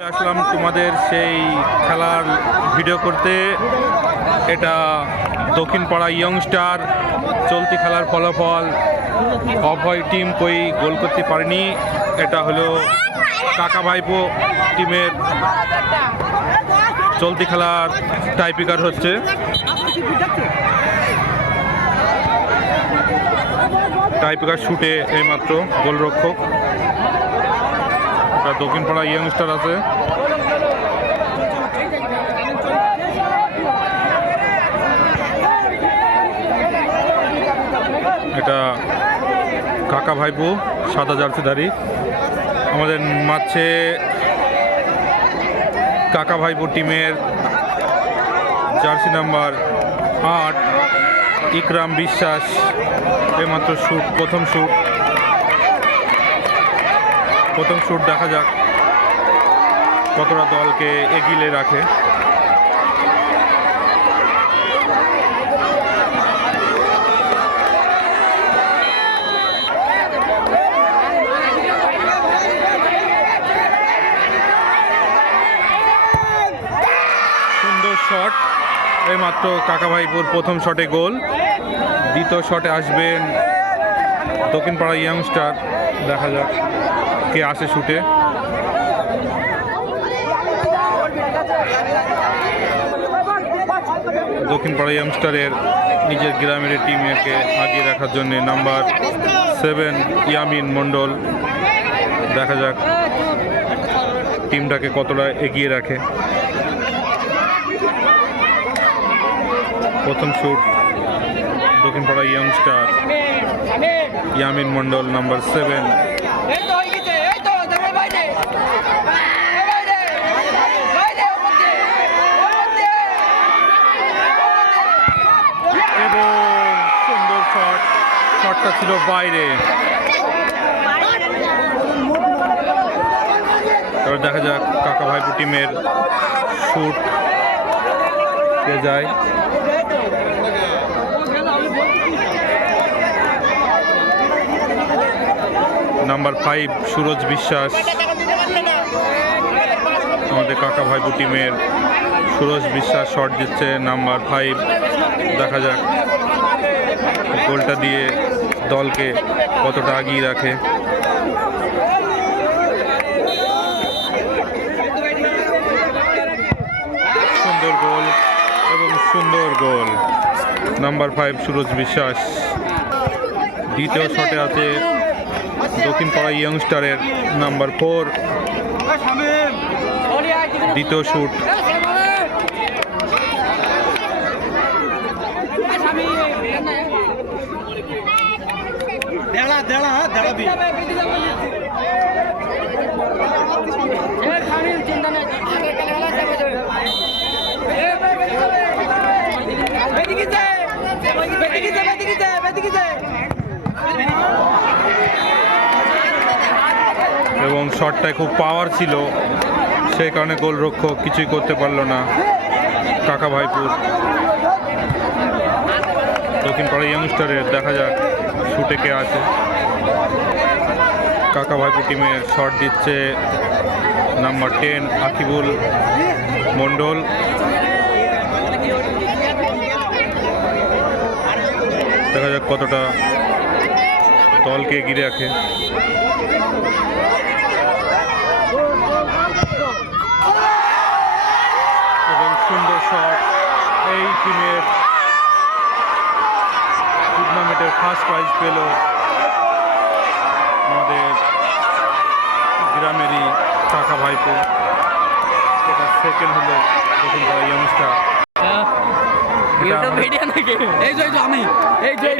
আসলাম তোমাদের সেই খেলার ভিডিও করতে। এটা দক্ষিণপাড়া ইয়ংস্টার চলতি খেলার ফলাফল। অভয় টিম কই গোল করতে পারেনি। এটা হলো কাকা ভাইপো টিমের চলতি খেলার টাইপিকার হচ্ছে। টাইপিকার শুটে এইমাত্র গোলরক্ষক। দক্ষিণপাড়া ইয়ংস্টার আছে। এটা কাকা ভাইপো সাদা জার্সিধারী। আমাদের মাঝে কাকা ভাইপো টিমের জার্সি নাম্বার 8 ইকরাম বিশ্বাস। এইমাত্র শুট, প্রথম শুট দেখা যাক কতটা দলকে এগিয়ে রাখে। সুন্দর শট, এইমাত্র কাকা ভাইপুর প্রথম শটে গোল। দ্বিতীয় শটে আসবেন দক্ষিণপাড়া ইয়ংস্টার। দেখা যাক কে আসে শুটে। দক্ষিণপাড়া ইয়ংস্টারের নিজের গ্রামের টিমকে আগিয়ে রাখার জন্য নাম্বার 7 ইয়ামিন মণ্ডল। দেখা যাক টিমটাকে কতটা এগিয়ে রাখে। প্রথম শুট দক্ষিণপাড়া ইয়ংস্টার, ইয়ামিন মণ্ডল নাম্বার 7। এবং সুন্দর শটটা ছিল বাইরে। এবার দেখা যাক কাকা ভাইপো টিমের শুট কে যায়। নাম্বার 5 সুরজ বিশ্বাস। আমাদের কাকা ভাইপো টিমের সুরজ বিশ্বাস শট দিচ্ছে নাম্বার 5। দেখা যাক গোলটা দিয়ে দলকে কতটা এগিয়ে রাখে। সুন্দর গোল এবং সুন্দর গোল নাম্বার 5 সুরজ বিশ্বাস। দ্বিতীয় শটে আছে দক্ষিণপাড়া ইয়ংস্টারের নাম্বার 4। দ্বিতীয় শুট। এবং শটটায় খুব পাওয়ার ছিল, সেই কারণে গোলরক্ষক কিছুই করতে পারল না কাকা ভাইপুর। দক্ষিণপাড়া ইয়ংস্টারের দেখা যাক শুটে কে আছে। কাকা ভাইপুর টিমের শট দিচ্ছে নাম্বার 10 আকিবুল মণ্ডল। দেখা যাক কতটা দলকে এগিয়ে রাখে। এবং সুন্দর শট, এই টিমের টুর্নামেন্টের ফার্স্ট প্রাইজ পেল আমাদের গ্রামেরই কাকা ভাইপো। এটা সেকেন্ড হলো দক্ষিণপাড়া ইয়ংস্টার।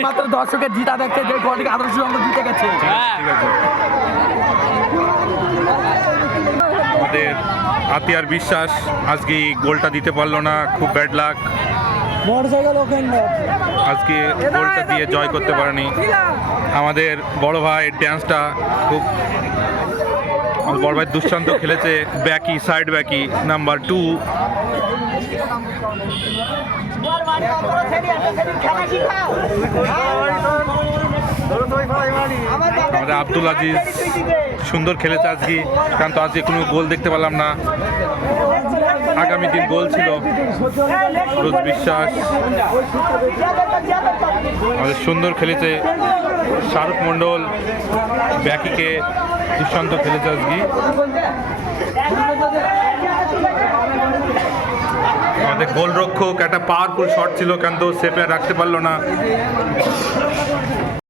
মাত্র দর্শকের জিতা দেখতে যে গোলটিকে আদর্শ অঙ্ক জিতে গেছে। ঠিক আছে, আমাদের আতিয়ার বিশ্বাস আজকে গোলটা দিতে পারলো না, খুব ব্যাড লাক। আজকে গোলটা দিয়ে জয় করতে পারেনি। আমাদের বড় ভাই ড্যান্সটা খুব, বড় ভাই দুষ্টান্ত খেলেছে। ব্যাকি, সাইড ব্যাকি নাম্বার 2। আমাদের আব্দুল আজিজ সুন্দর খেলেছে আজকে, কিন্তু আজকে কোনো গোল দেখতে পেলাম না। আগামী দিন গোল ছিল রোজ বিশ্বাস, আমাদের সুন্দর খেলেছে শাহরুখ মণ্ডল, ব্যাকিকে দুষ্টান্ত খেলেছে আজকে। আমাদের গোলরক্ষক একটা পাওয়ারফুল শট ছিল, কিন্তু সেপে রাখতে পারলো না।